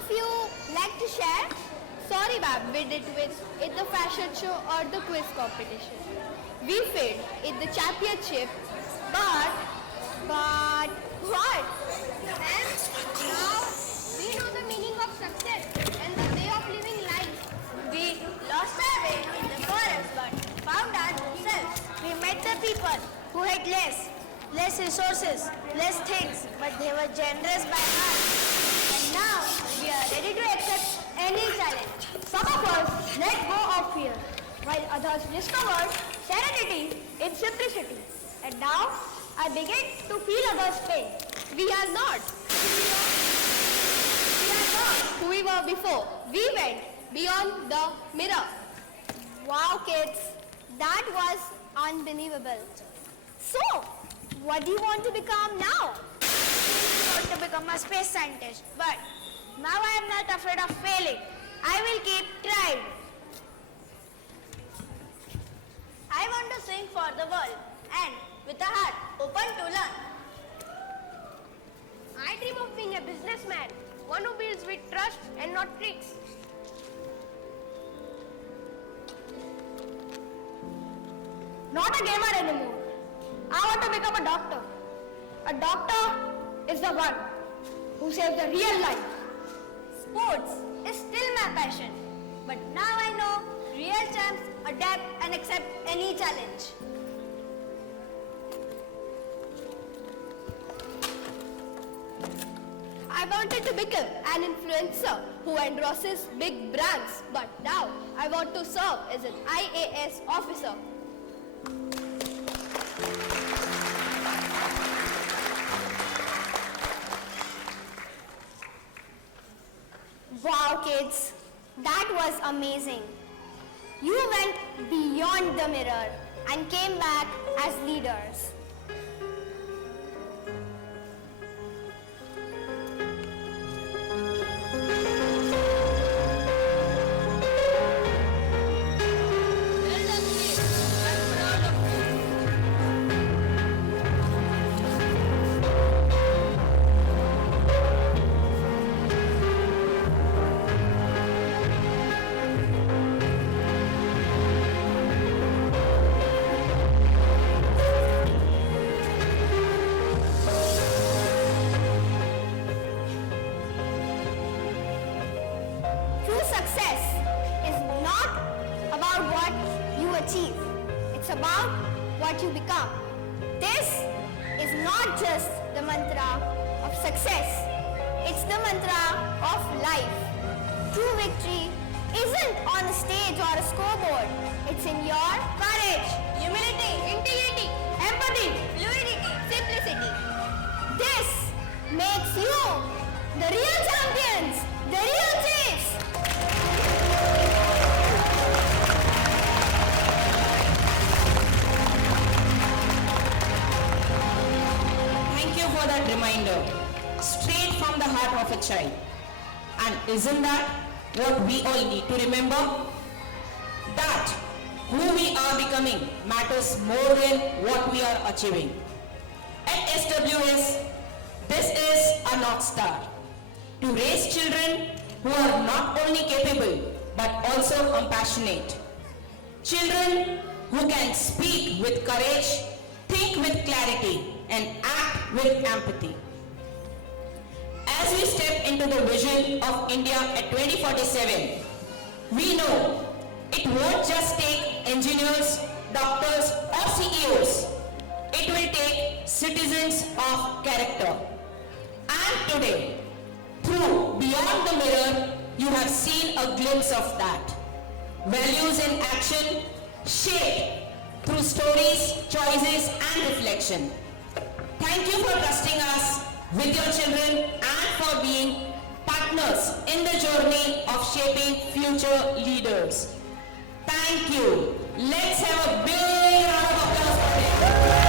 of you like to share? Sorry, ma'am, we did win in the fashion show or the quiz competition. We failed in the championship, but what? And now we know the meaning of success and the way of living life. We lost our way in the forest, but found ourselves. We met the people who had less resources, less things, but they were generous by heart. And now we are ready to accept any challenge. Some of us let go of fear, while others discovered serenity in simplicity. And now I begin to feel others' pain. We are not. We are not who we were before. We went beyond the mirror. Wow, kids, that was unbelievable. So, what do you want to become now? I want to become a space scientist, but now I am not afraid of failing. I will keep trying. I want to sing for the world and with a heart open to learn. I dream of being a businessman, one who builds with trust and not tricks. Not a gamer anymore. I want to become a doctor. A doctor is the one who saves the real life. Sports is still my passion, but now I know real champs adapt and accept any challenge. I wanted to become an influencer who endorses big brands, but now I want to serve as an IAS officer. Wow, kids, that was amazing. You went beyond the mirror and came back as leaders. True success is not about what you achieve. It's about what you become. This is not just the mantra of success. It's the mantra of life. True victory isn't on a stage or a scoreboard. It's in your courage, humility, integrity, empathy, fluidity, simplicity. This makes you the real champions, the real chiefs. Thank you for that reminder, straight from the heart of a child. And isn't that what we all need to remember? That who we are becoming matters more than what we are achieving. At SWS, this is a North Star, to raise children who are not only capable but also compassionate. Children who can speak with courage, think with clarity, and act with empathy. As we step into the vision of India at 2047, we know it won't just take engineers, doctors, or CEOs. It will take citizens of character. And today, through Beyond the Mirror, you have seen a glimpse of that. Values in action, shaped through stories, choices, and reflection. Thank you for trusting us with your children and for being partners in the journey of shaping future leaders. Thank you. Let's have a big round of applause for them.